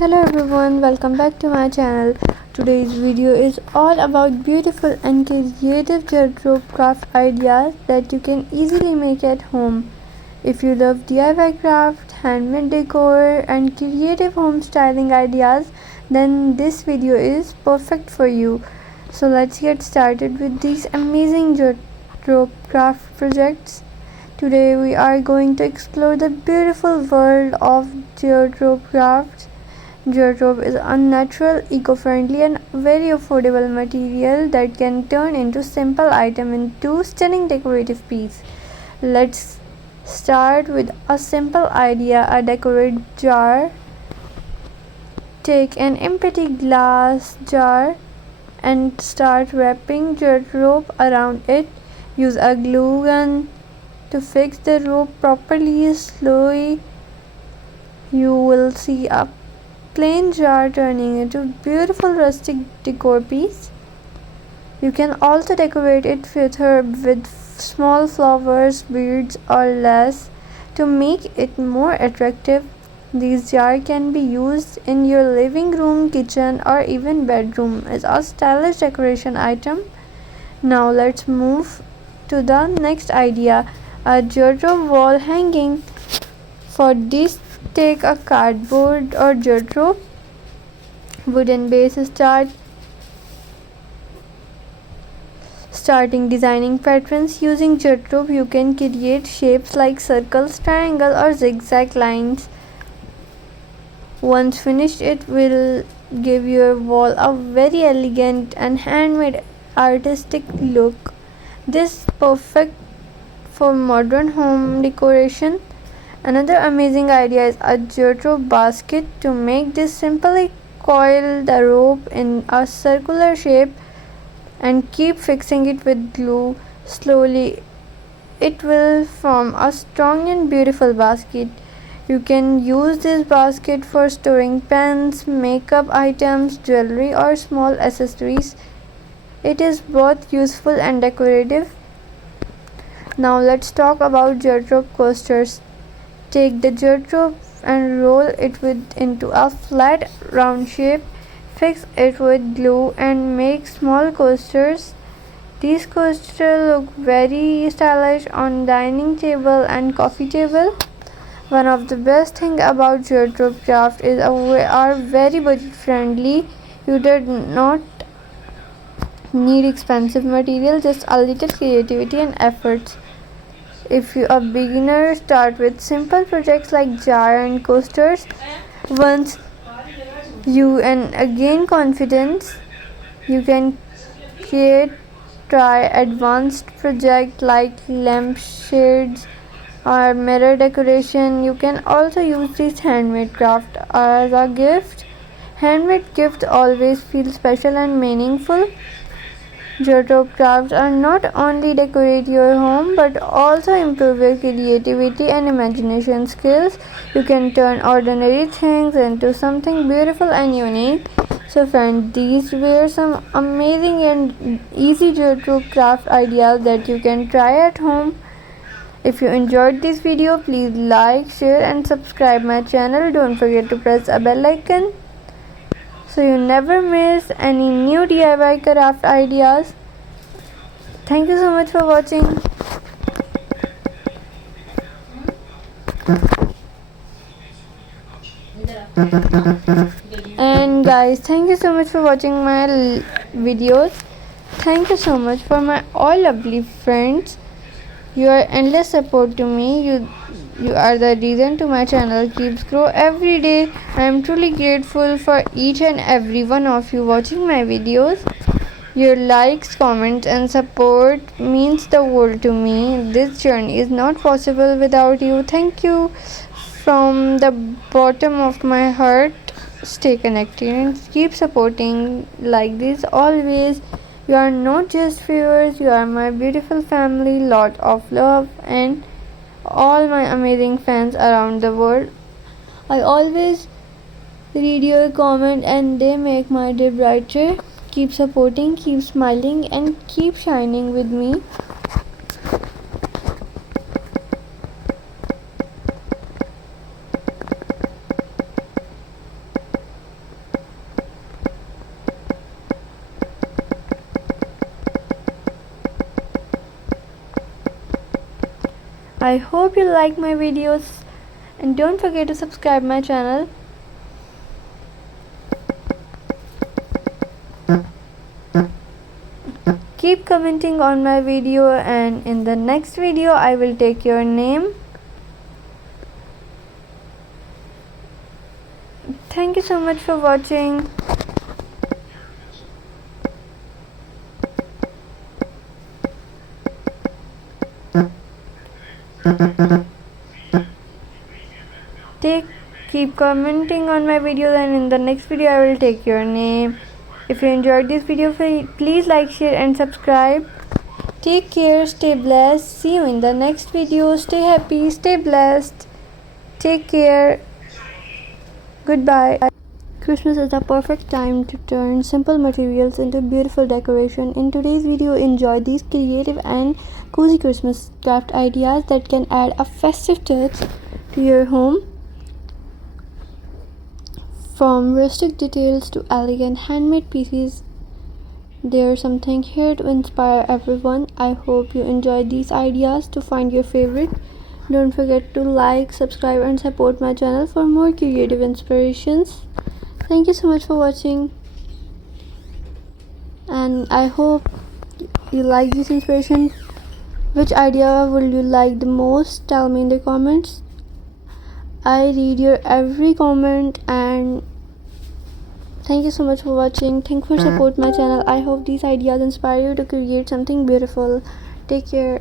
Hello everyone, welcome back to my channel. Today's video is all about beautiful and creative wardrobe craft ideas that you can easily make at home. If you love DIY craft, handmade decor and creative home styling ideas, then this video is perfect for you. So let's get started with these amazing wardrobe craft projects. Today we are going to explore the beautiful world of wardrobe crafts. Wardrobe is a natural, eco-friendly and very affordable material that can turn into simple item into stunning decorative piece. Let's start with a simple idea, a decorative jar. Take an empty glass jar and start wrapping your rope around it. Use a glue gun to fix the rope properly. Slowly you will see a plain jar turning into beautiful rustic decor piece. You can also decorate it with small flowers, beads or lace to make it more attractive. These jars can be used in your living room, kitchen or even bedroom as a stylish decoration item. Now let's move to the next idea, a wardrobe wall hanging. For this, take a cardboard or wardrobe wooden base. Starting designing patterns using wardrobe, you can create shapes like circles, triangle or zigzag lines. Once finished, it will give your wall a very elegant and handmade artistic look. This is perfect for modern home decoration. Another amazing idea is a wardrobe basket. To make this, simply coil the rope in a circular shape and keep fixing it with glue. Slowly it will form a strong and beautiful basket. You can use this basket for storing pens, makeup items, jewelry or small accessories. It is both useful and decorative. Now let's talk about wardrobe coasters. Take the wardrobe and roll it into a flat round shape. Fix it with glue and make small coasters. These coasters look very stylish on dining table and coffee table. One of the best things about wardrobe craft is they are very budget friendly. You do not need expensive material, just a little creativity and efforts. If you are beginner, start with simple projects like jar and coasters. Once you gain confidence, you can try advanced projects like lampshades or mirror decoration. You can also use this handmade craft as a gift. Handmade gifts always feel special and meaningful. Wardrobe crafts are not only decorate your home but also improve your creativity and imagination skills. You can turn ordinary things into something beautiful and unique. So friends, these were some amazing and easy wardrobe craft ideas that you can try at home. If you enjoyed this video, please like, share and subscribe my channel. Don't forget to press a bell icon so you never miss any new DIY craft ideas. Thank you so much for watching. And guys, thank you so much for watching my videos. Thank you so much for my all lovely friends. Your endless support to me. You are the reason to my channel keeps grow every day. I am truly grateful for each and every one of you watching my videos. Your likes, comments and support means the world to me. This journey is not possible without you. Thank you from the bottom of my heart. Stay connected and keep supporting like this always. You are not just viewers, you are my beautiful family. Lot of love and all my amazing fans around the world. I always read your comment and they make my day brighter. Keep supporting, keep smiling and keep shining with me. I hope you like my videos and don't forget to subscribe my channel. Keep commenting on my video, and in the next video I will take your name. Thank you so much for watching. Keep commenting on my video, and in the next video I will take your name. If you enjoyed this video, please like, share and subscribe. Take care, stay blessed. See you in the next video. Stay happy, stay blessed. Take care. Goodbye. Christmas is the perfect time to turn simple materials into beautiful decoration. In today's video, enjoy these creative and cozy Christmas craft ideas that can add a festive touch to your home. From rustic details to elegant handmade pieces, there's something here to inspire everyone. I hope you enjoyed these ideas. To find your favorite, don't forget to like, subscribe and support my channel for more creative inspirations. Thank you so much for watching, and I hope you like this inspiration. Which idea will you like the most? Tell me in the comments. I read your every comment, and thank you so much for watching. Thank you for support my channel. I hope these ideas inspire you to create something beautiful. Take care.